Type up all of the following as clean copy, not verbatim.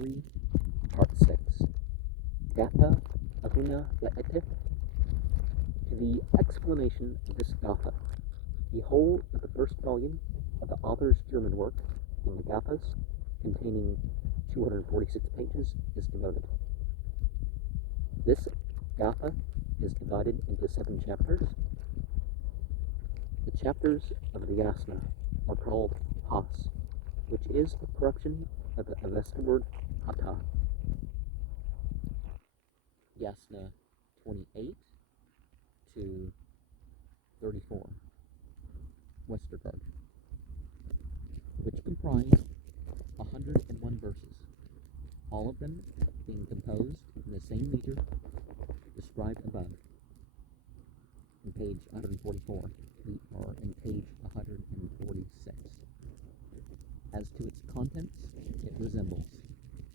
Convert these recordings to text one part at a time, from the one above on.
3, Part 6. Gatha Ahunavaiti. The explanation of this Gatha. The whole of the first volume of the author's German work on the Gathas, containing 246 pages, is devoted. This Gatha is divided into 7 chapters. The chapters of the Yasna are called Has, which is a corruption of the Avesta word Hata. Yasna 28 to 34, Westergaard, which comprise 101 verses, all of them being composed in the same meter described above. In page 144, we are in page 146. As to its contents, it resembles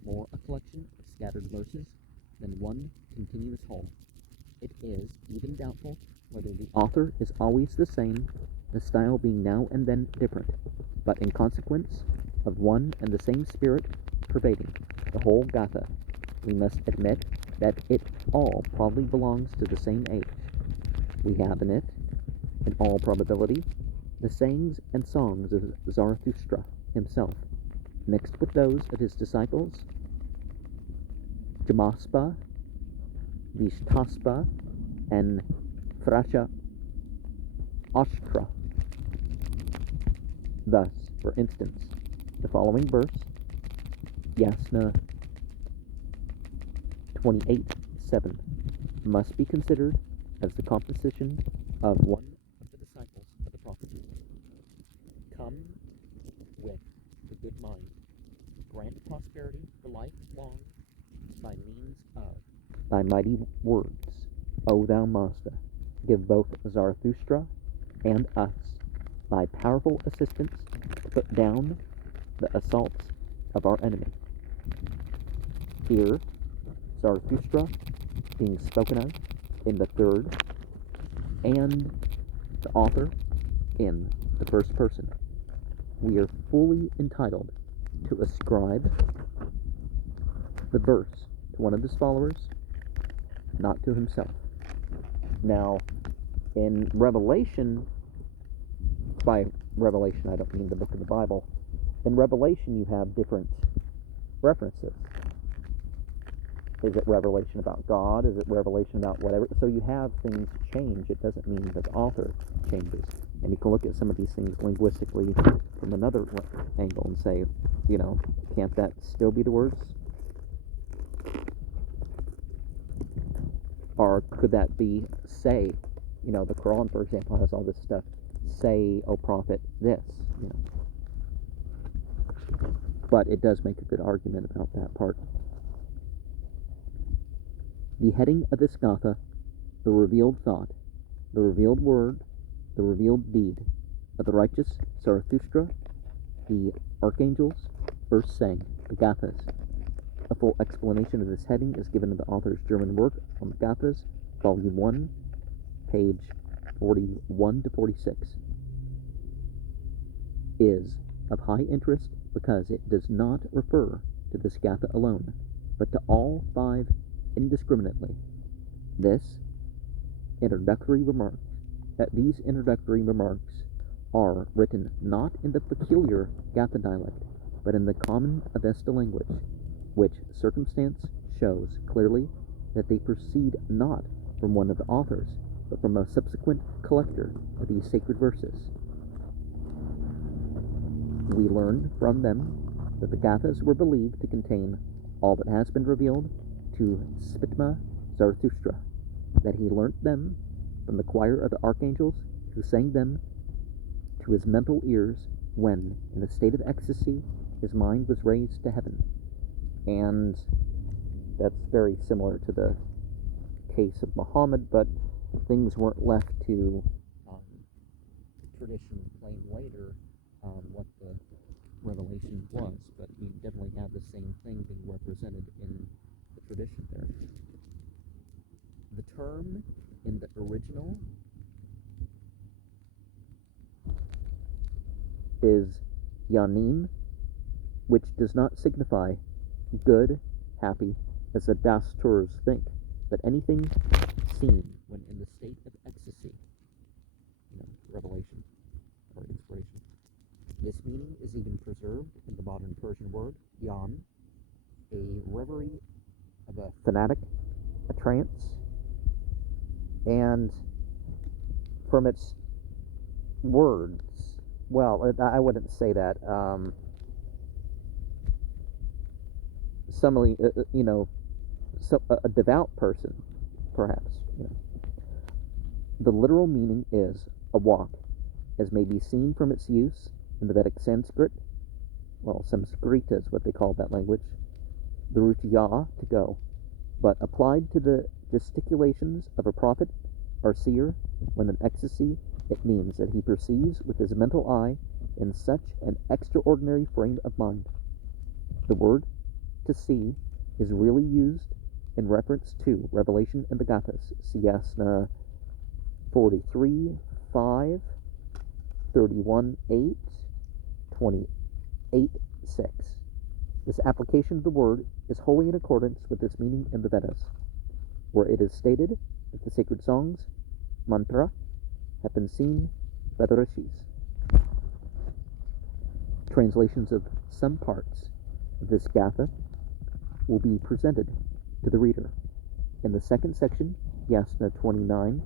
more a collection of scattered verses than one continuous whole. It is even doubtful whether the author is always the same, the style being now and then different, but in consequence of one and the same spirit pervading the whole Gatha, we must admit that it all probably belongs to the same age. We have in it, in all probability, the sayings and songs of Zarathustra himself, mixed with those of his disciples, Jamaspa, Vishtaspa, and Frasha Ashtra. Thus, for instance, the following verse, Yasna 28:7, must be considered as the composition of one of the disciples of the prophet. Come with the good mind, grant prosperity for life long by means of thy mighty words, O thou Mazda. Give both Zarathustra and us thy powerful assistance to put down the assaults of our enemy. Here, Zarathustra being spoken of in the third, and the author in the first person. We are fully entitled to ascribe the verse to one of his followers, not to himself. Now, in Revelation, by Revelation I don't mean the book of the Bible, in Revelation you have different references. Is it revelation about God? Is it revelation about whatever? So you have things change. It doesn't mean that the author changes. And you can look at some of these things linguistically from another angle and say, can't that still be the words? Or could that be say? The Quran, for example, has all this stuff. Say, O prophet, this. But it does make a good argument about that part. The heading of this Gatha, the revealed thought, the revealed word, the revealed deed of the righteous Zarathustra, the archangels, first sang, the Gathas. A full explanation of this heading is given in the author's German work on the Gathas, Volume 1, page 41 to 46. Is of high interest because it does not refer to this Gatha alone, but to all 5 indiscriminately. These introductory remarks are written not in the peculiar Gatha dialect, but in the common Avesta language, which circumstance shows clearly that they proceed not from one of the authors, but from a subsequent collector of these sacred verses. We learn from them that the Gathas were believed to contain all that has been revealed to Spitma Zarathustra, that he learnt them from the choir of the archangels who sang them to his mental ears when, in a state of ecstasy, his mind was raised to heaven. And that's very similar to the case of Muhammad, but things weren't left to tradition plain later what the revelation was, but you definitely have the same thing being represented in the tradition there. The term in the original is Yanim, which does not signify good, happy, as the Dasturs think, but anything seen when in the state of ecstasy, revelation or inspiration. This meaning is even preserved in the modern Persian word yan, a reverie of a fanatic, a trance, and from its words, well, I wouldn't say that. Somebody, a devout person, perhaps. The literal meaning is a walk, as may be seen from its use in the Vedic Sanskrit. Well, Samskrita is what they call that language. The root ya, to go, but applied to the gesticulations of a prophet or seer when in ecstasy, it means that he perceives with his mental eye in such an extraordinary frame of mind. The word to see is really used in reference to revelation in the Gathas. See Yasna 43:5, 31:8, 28:6. This application of the word is wholly in accordance with its meaning in the Vedas, where it is stated that the sacred songs, mantra, have been seen by the rishis. Translations of some parts of this Gatha will be presented to the reader. In the second section, Yasna 29,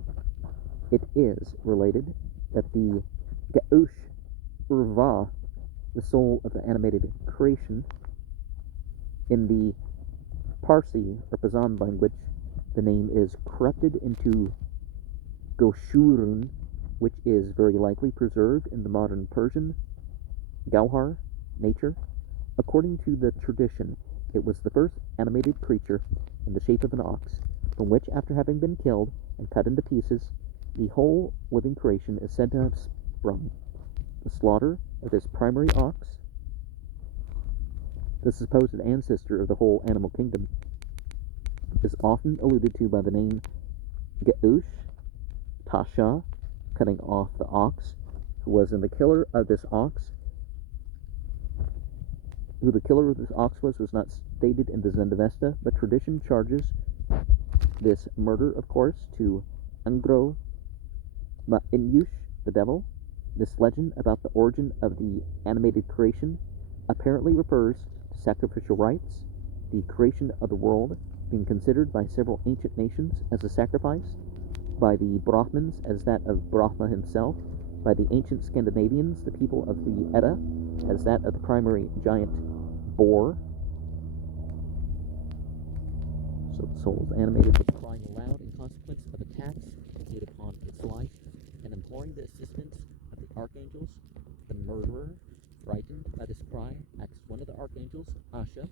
it is related that the Gaush Urva, the soul of the animated creation, in the Parsi or Pazan language, the name is corrupted into Goshurun, which is very likely preserved in the modern Persian Gauhar, nature. According to the tradition, it was the first animated creature in the shape of an ox, from which, after having been killed and cut into pieces, the whole living creation is said to have sprung. The slaughter of this primary ox, the supposed ancestor of the whole animal kingdom, is often alluded to by the name Gaush, Tasha, cutting off the ox, who was in the killer of this ox. Who the killer of this ox was not stated in the Zendavesta, but tradition charges this murder, of course, to Angro Ma'inyush, the devil. This legend about the origin of the animated creation apparently refers to sacrificial rites, the creation of the world being considered by several ancient nations as a sacrifice, by the Brahmins as that of Brahma himself, by the ancient Scandinavians, the people of the Edda, as that of the primary giant boar. So the soul is animated with crying aloud in consequence of attacks made upon its life, and imploring the assistance of the archangels. The murderer, frightened by this cry, asks one of the archangels, Asha,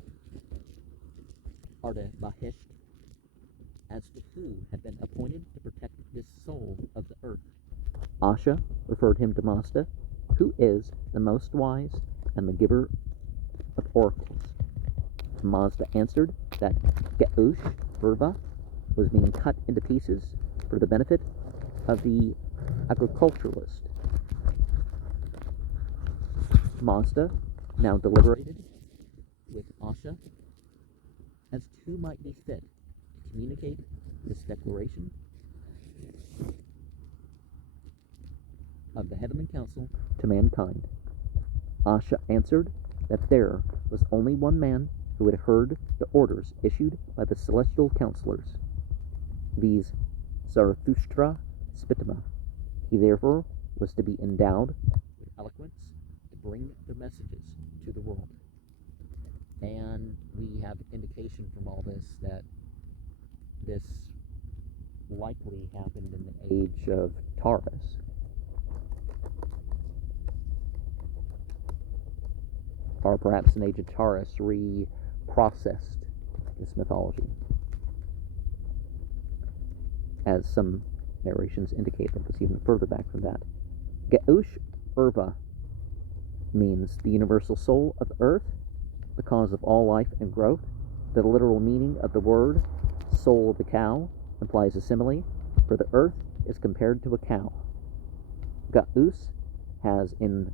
Arda Bahisht, as to who had been appointed to protect this soul of the earth. Asha referred him to Mazda, who is the most wise and the giver of oracles. Mazda answered that Gaush Verba was being cut into pieces for the benefit of the agriculturalist. Mazda now deliberated with Asha as to who might be fit to communicate this declaration of the Heavenly Council to mankind. Asha answered that there was only one man who had heard the orders issued by the celestial counselors, viz. Zarathustra Spitama. He therefore was to be endowed with eloquence to bring their messages to the world. And we have indication from all this that this likely happened in the age of Taurus. Or perhaps an age of Taurus reprocessed this mythology, as some narrations indicate that it was even further back from that. Gaush Urva means the universal soul of the earth, the cause of all life and growth. The literal meaning of the word soul of the cow implies a simile, for the earth is compared to a cow. Gauss has in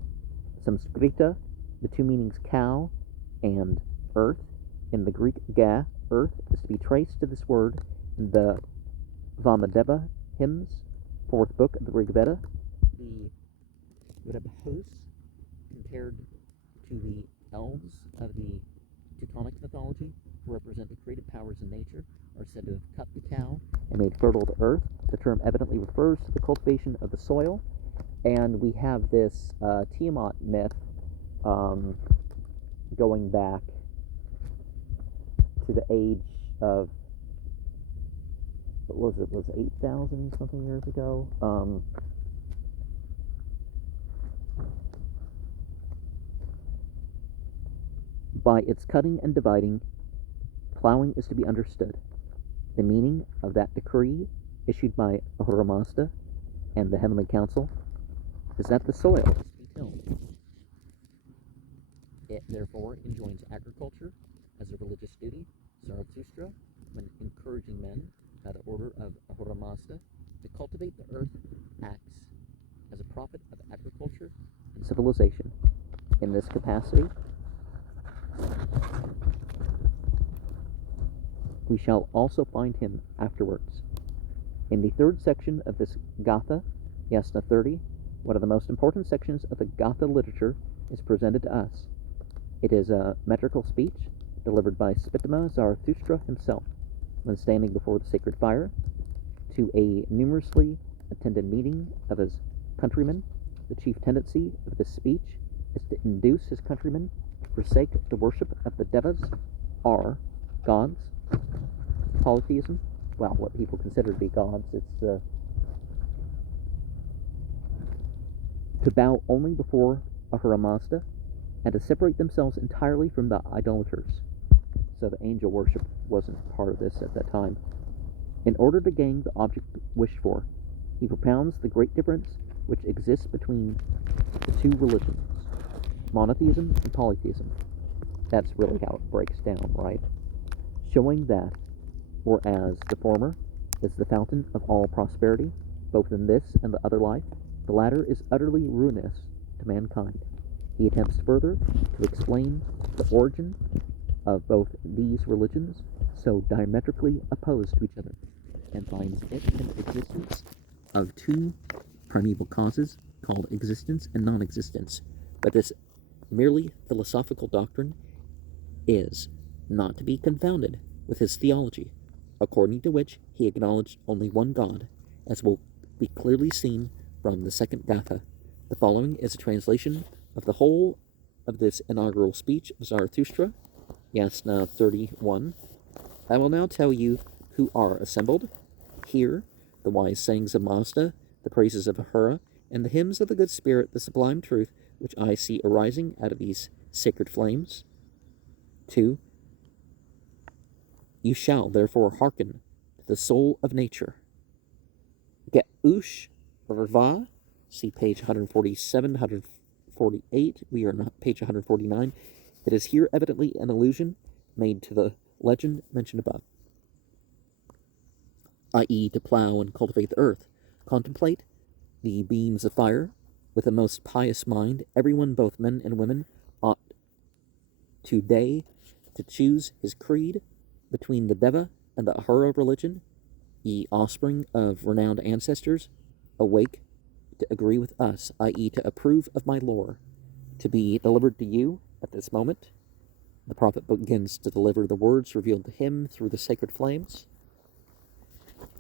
Samskrita the two meanings cow and earth in the Greek ga, earth, is to be traced to this word in the Vamadeva hymns, 4th book of the Rig Veda. The Vedabhus, compared to the elves of the Teutonic mythology, who represent the creative powers in nature, are said to have cut the cow and made fertile the earth. The term evidently refers to the cultivation of the soil, and we have this Tiamat myth going back to the age of, what was it 8,000 something years ago? By its cutting and dividing, plowing is to be understood. The meaning of that decree issued by Ahura Mazda and the Heavenly Council is that the soil is to be tilled. It therefore enjoins agriculture as a religious duty. Zarathustra, when encouraging men by the order of Ahura Mazda to cultivate the earth, acts as a prophet of agriculture and civilization. In this capacity, we shall also find him afterwards. In the 3rd section of this Gatha, Yasna 30, one of the most important sections of the Gatha literature is presented to us. It is a metrical speech delivered by Spitama Zarathustra himself when standing before the sacred fire to a numerously attended meeting of his countrymen. The chief tendency of this speech is to induce his countrymen to forsake the worship of the devas, are gods, polytheism, well, what people consider to be gods. It's to bow only before Ahura Mazda and to separate themselves entirely from the idolaters. So the angel worship wasn't part of this at that time. In order to gain the object wished for, he propounds the great difference which exists between the two religions, monotheism and polytheism. That's really how it breaks down, right? Showing that, whereas the former is the fountain of all prosperity, both in this and the other life, the latter is utterly ruinous to mankind. He attempts further to explain the origin of both these religions, so diametrically opposed to each other, and finds it in the existence of two primeval causes called existence and non-existence. But this merely philosophical doctrine is not to be confounded with his theology, according to which he acknowledged only one God, as will be clearly seen from the 2nd Gatha. The following is a translation of the whole of this inaugural speech of Zarathustra, Yasna 31. I will now tell you who are assembled. Hear the wise sayings of Mazda, the praises of Ahura, and the hymns of the good spirit, the sublime truth, which I see arising out of these sacred flames. 2. You shall therefore hearken to the soul of nature. Get ush rva, see page 147, 148. We are not page 149. It is here evidently an allusion made to the legend mentioned above, i.e., to plow and cultivate the earth. Contemplate the beams of fire with a most pious mind. Everyone, both men and women, ought today to choose his creed between the Deva and the Ahura religion. Ye offspring of renowned ancestors, awake to agree with us, i.e., to approve of my lore, to be delivered to you at this moment. The prophet begins to deliver the words revealed to him through the sacred flames.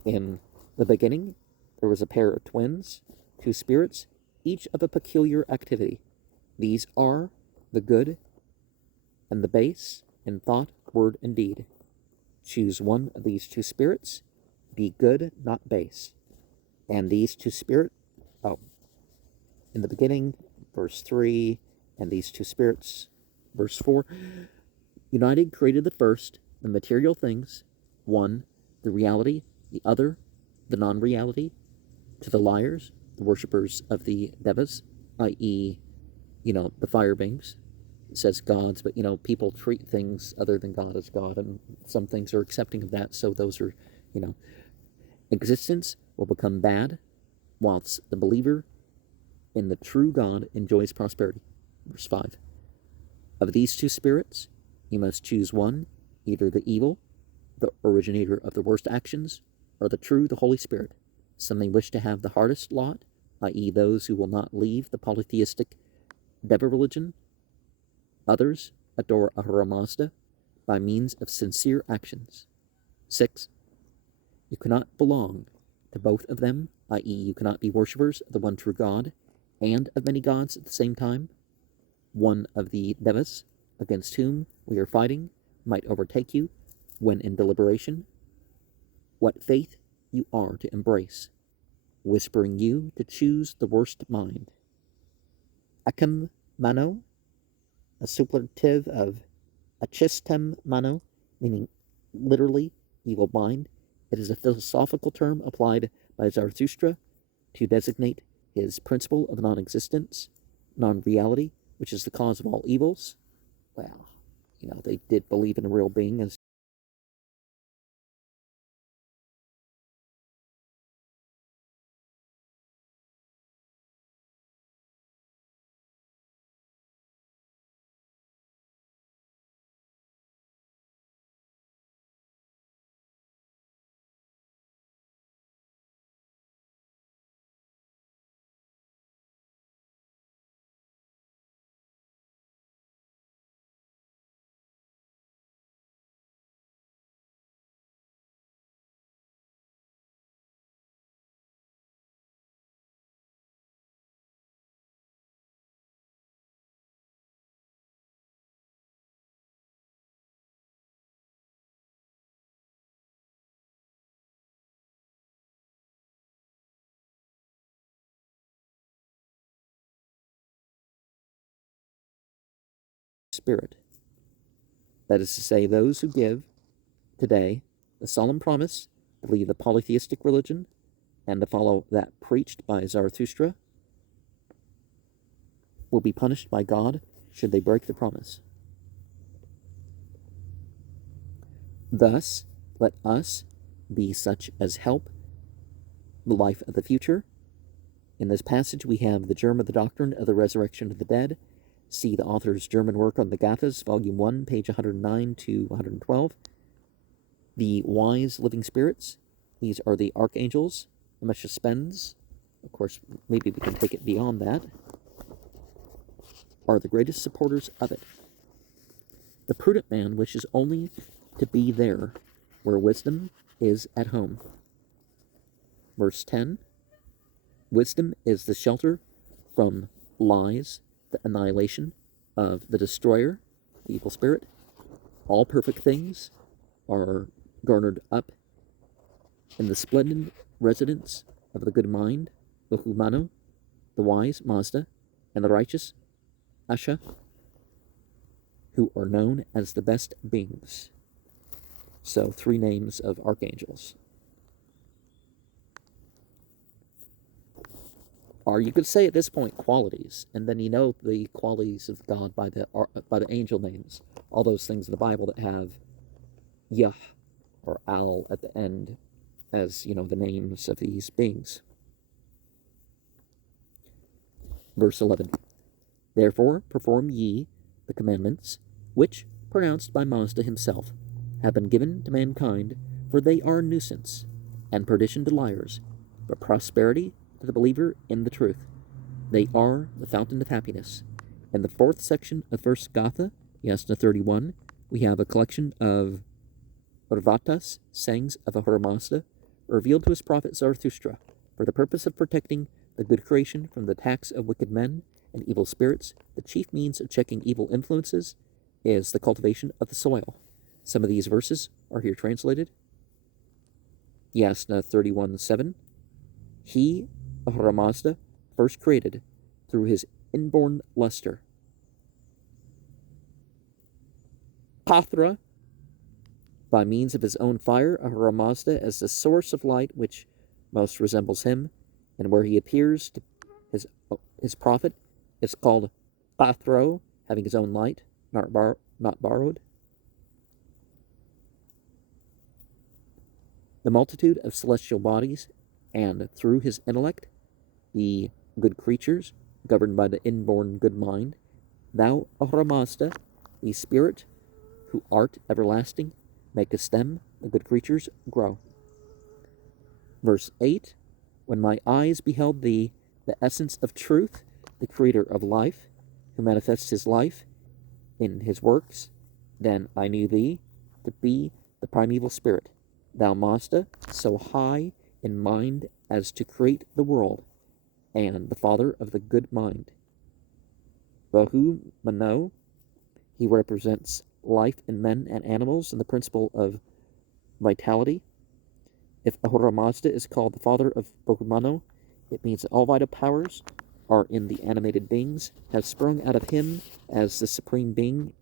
In the beginning, there was a pair of twins, two spirits, each of a peculiar activity. These are the good and the base in thought, word, and deed. Choose one of these two spirits, be good, not base. And these two in the beginning, verse 3, and these two spirits, verse 4, united created the first, the material things, one, the reality, the other, the non-reality. To the liars, the worshippers of the devas, i.e., the fire beings. It says gods, but, people treat things other than God as God, and some things are accepting of that, so those are, existence will become bad, whilst the believer in the true God enjoys prosperity. Verse 5. Of these two spirits, you must choose one, either the evil, the originator of the worst actions, or the true, the Holy Spirit. Some may wish to have the hardest lot, i.e., those who will not leave the polytheistic Deva religion. Others adore Ahura Mazda by means of sincere actions. 6. You cannot belong to both of them, i.e., you cannot be worshippers of the one true God and of many gods at the same time. One of the Devas against whom we are fighting might overtake you when in deliberation. What faith you are to embrace, whispering you to choose the worst mind. Akem mano, a superlative of achistem mano, meaning literally evil mind. It is a philosophical term applied by Zarathustra to designate his principle of non-existence, non-reality, which is the cause of all evils. Well, they did believe in a real being as spirit. That is to say, those who give today the solemn promise to leave the polytheistic religion and to follow that preached by Zarathustra will be punished by God should they break the promise. Thus, let us be such as help the life of the future. In this passage, we have the germ of the doctrine of the resurrection of the dead. See the author's German work on the Gathas, Volume 1, page 109 to 112. The wise living spirits, these are the archangels, Ameshaspens, of course, maybe we can take it beyond that, are the greatest supporters of it. The prudent man wishes only to be there where wisdom is at home. Verse 10, wisdom is the shelter from lies, the annihilation of the destroyer, the evil spirit. All perfect things are garnered up in the splendid residence of the good mind, the Humano, the wise Mazda, and the righteous Asha, who are known as the best beings. So, 3 names of archangels. Or you could say at this point qualities, and then the qualities of God by the angel names. All those things in the Bible that have Yah or Al at the end as, the names of these beings. Verse 11. Therefore perform ye the commandments, which, pronounced by Mazda himself, have been given to mankind, for they are nuisance, and perdition to liars, but prosperity to the believer in the truth. They are the fountain of happiness. In the 4th section of 1 Gatha, Yasna 31, we have a collection of Urvatas, sayings of Ahura Mazda, revealed to his prophet Zarathustra, for the purpose of protecting the good creation from the attacks of wicked men and evil spirits. The chief means of checking evil influences is the cultivation of the soil. Some of these verses are here translated. Yasna 31:7. He, Ahura Mazda, first created through his inborn luster. Pathra, by means of his own fire, Ahura Mazda as the source of light which most resembles him, and where he appears to his prophet, it's called Pathro, having his own light, not borrowed. The multitude of celestial bodies, and through his intellect, the good creatures, governed by the inborn good mind, thou, Ahura Mazda, the spirit who art everlasting, makest them, the good creatures, grow. Verse 8, when my eyes beheld thee, the essence of truth, the creator of life, who manifests his life in his works, then I knew thee to be the primeval spirit, thou Mazda, so high in mind as to create the world, and the father of the good mind. Bahu Mano, he represents life in men and animals and the principle of vitality. If Ahura Mazda is called the father of Bahumano, it means that all vital powers are in the animated beings, have sprung out of him as the supreme being.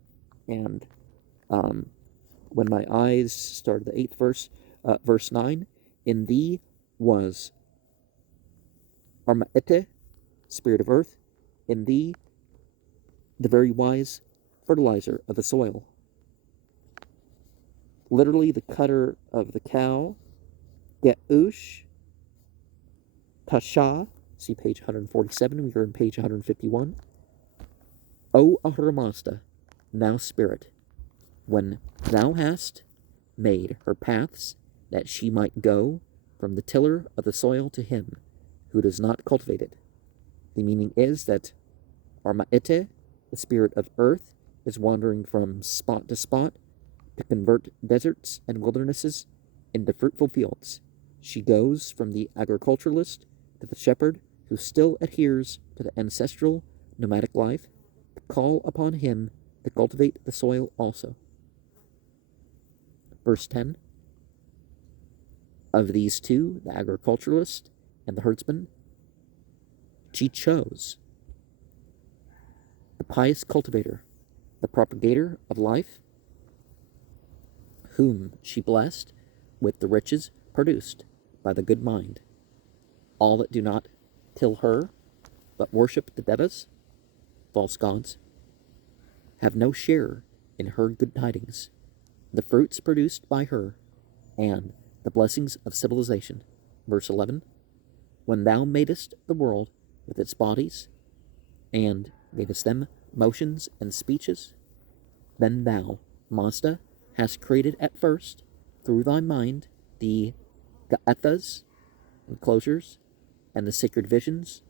And when my eyes started the 8th verse, verse 9, in thee was Armaete, spirit of earth, in thee the very wise fertilizer of the soil. Literally the cutter of the cow, Geush, Tasha, see page 147, we are in page 151. O Ahura Mazda, thou spirit, when thou hast made her paths that she might go from the tiller of the soil to him who does not cultivate it. The meaning is that Armaete, the spirit of earth, is wandering from spot to spot to convert deserts and wildernesses into fruitful fields. She goes from the agriculturalist to the shepherd who still adheres to the ancestral nomadic life, to call upon him to cultivate the soil also. Verse 10, of these two, the agriculturalist and the herdsman, she chose the pious cultivator, the propagator of life, whom she blessed with the riches produced by the good mind. All that do not till her, but worship the devas, false gods, have no share in her good tidings, the fruits produced by her, and the blessings of civilization. Verse 11, when thou madest the world with its bodies, and gavest them motions and speeches, then thou, Mazda, hast created at first, through thy mind, the Ga'ethas, enclosures, and the sacred visions,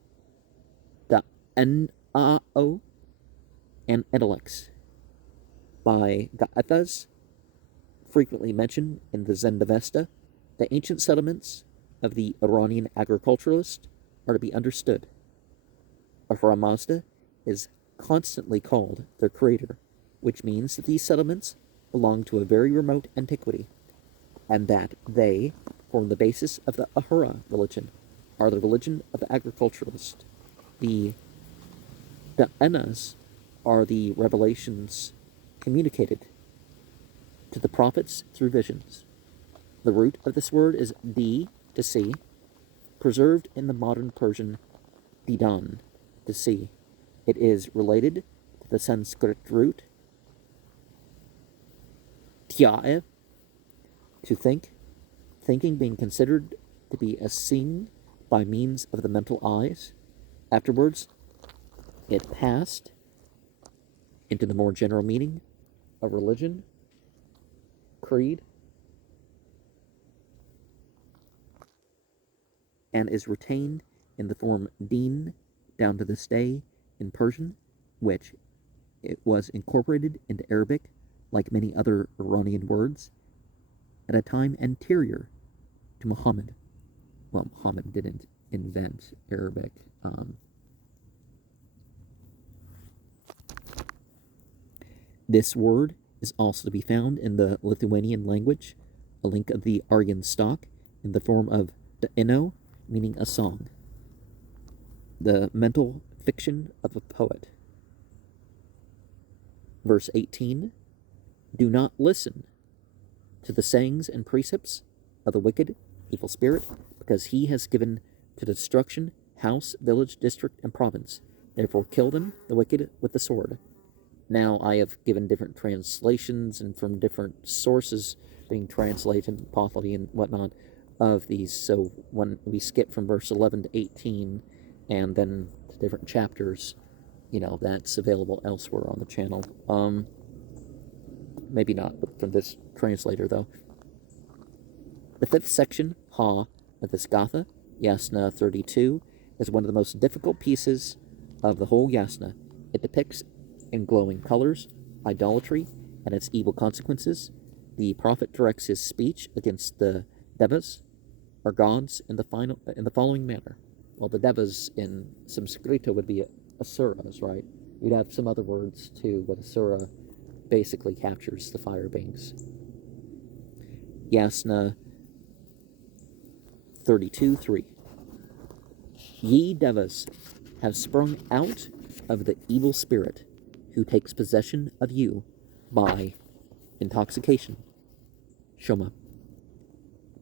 the N'a'o, and intellects. By Ga'ethas, frequently mentioned in the Zendavesta, the ancient settlements of the Iranian agriculturalist are to be understood. Ahura Mazda is constantly called their creator, which means that these settlements belong to a very remote antiquity, and that they form the basis of the Ahura religion, are the religion of the agriculturalist. The Da'enas are the revelations communicated to the prophets through visions. The root of this word is di, to see, preserved in the modern Persian didan, to see. It is related to the Sanskrit root tya'e, to think, thinking being considered to be a seeing by means of the mental eyes. Afterwards, it passed into the more general meaning of religion, creed, and is retained in the form din down to this day in Persian, which it was incorporated into Arabic, like many other Iranian words, at a time anterior to Muhammad. Well, Muhammad didn't invent Arabic. This word is also to be found in the Lithuanian language, a link of the Aryan stock, in the form of da'ino, meaning a song, the mental fiction of a poet. Verse 18, do not listen to the sayings and precepts of the wicked, evil spirit, because he has given to destruction house, village, district, and province. Therefore kill them, the wicked, with the sword. Now I have given different translations and from different sources being translated, Pothly and whatnot, of these. So when we skip from verse 11 to 18 and then to different chapters, that's available elsewhere on the channel. maybe not from this translator, though. The fifth section, Ha, of this Gatha, Yasna 32, is one of the most difficult pieces of the whole Yasna. It depicts in glowing colors idolatry and its evil consequences. The prophet directs his speech against the Devas, or gods, in the following manner. Well, the Devas in Sanskrit would be asuras, right? We'd have some other words too, but asura basically captures the fire beings. Yasna 32:3. Ye Devas have sprung out of the evil spirit who takes possession of you by intoxication, Shoma,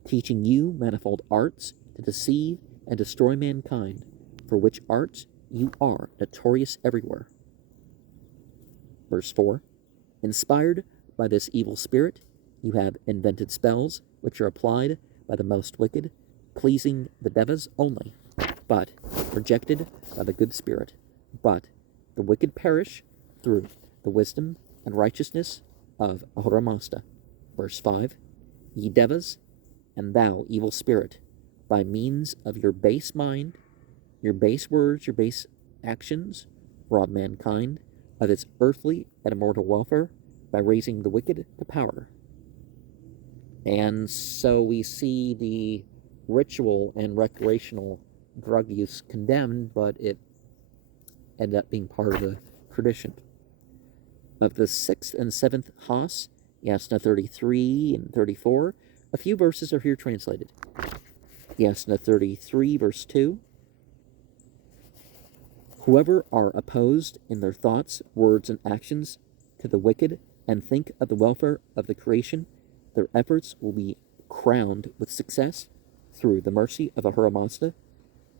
teaching you manifold arts to deceive and destroy mankind, for which arts you are notorious everywhere. Verse 4. Inspired by this evil spirit, you have invented spells which are applied by the most wicked, pleasing the Devas only, but rejected by the good spirit. But the wicked perish through the wisdom and righteousness of Ahura Verse 5. Ye Devas, and thou, evil spirit, by means of your base mind, your base words, your base actions, rob mankind of its earthly and immortal welfare by raising the wicked to power. And so we see the ritual and recreational drug use condemned, but it ended up being part of the tradition. Of the 6th and 7th Has, Yasna 33 and 34, a few verses are here translated. Yasna 33, verse 2. Whoever are opposed in their thoughts, words, and actions to the wicked and think of the welfare of the creation, their efforts will be crowned with success through the mercy of Ahura Mazda.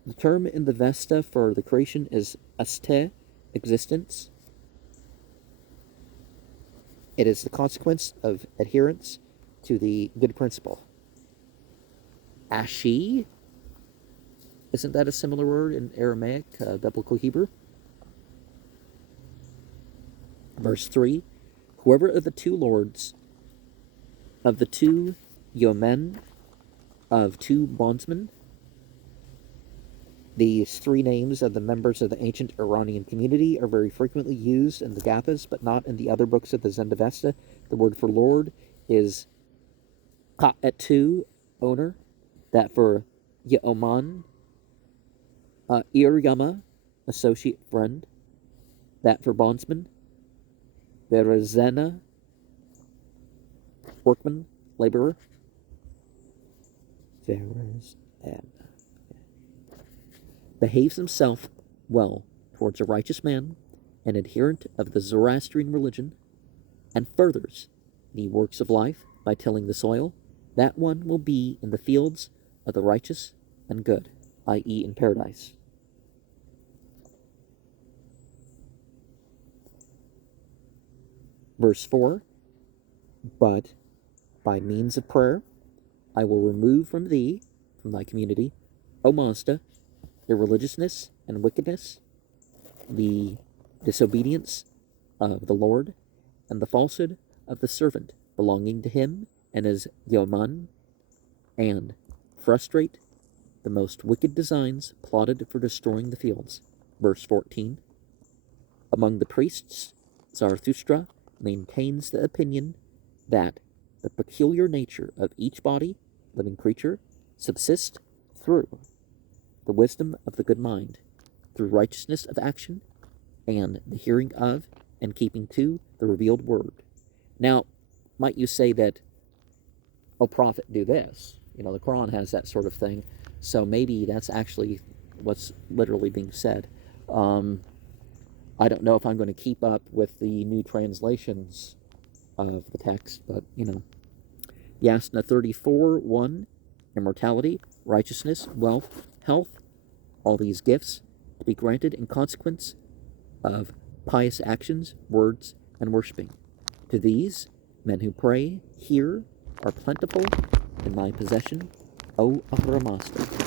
The term in the Vesta for the creation is aste, existence. It is the consequence of adherence to the good principle. Ashi, isn't that a similar word in Aramaic, Biblical Hebrew? Verse 3, whoever of the two lords, of the two yeomen, of two bondsmen, these three names of the members of the ancient Iranian community are very frequently used in the Gathas, but not in the other books of the Zendavesta. The word for lord is ka'etu, owner. That for yeoman, iryama, associate, friend. That for bondsman, berazena, workman, laborer. Behaves himself well towards a righteous man, an adherent of the Zoroastrian religion, and furthers the works of life by tilling the soil, that one will be in the fields of the righteous and good, i.e. in paradise. Verse 4, but by means of prayer, I will remove from thee, from thy community, O Mazda, the religiousness and wickedness, the disobedience of the Lord, and the falsehood of the servant belonging to him and his yeoman, and frustrate the most wicked designs plotted for destroying the fields. Verse 14. Among the priests, Zarathustra maintains the opinion that the peculiar nature of each body, living creature, subsists through the wisdom of the good mind, through righteousness of action, and the hearing of and keeping to the revealed word. Now, might you say that, oh, prophet, do this? You know, the Quran has that sort of thing, so maybe that's actually what's literally being said. I don't know if I'm going to keep up with the new translations of the text, but, you know. Yasna 34:1, immortality, righteousness, wealth, health, all these gifts to be granted in consequence of pious actions, words, and worshiping. To these, men who pray here are plentiful in thy possession, O Ahura Mazda.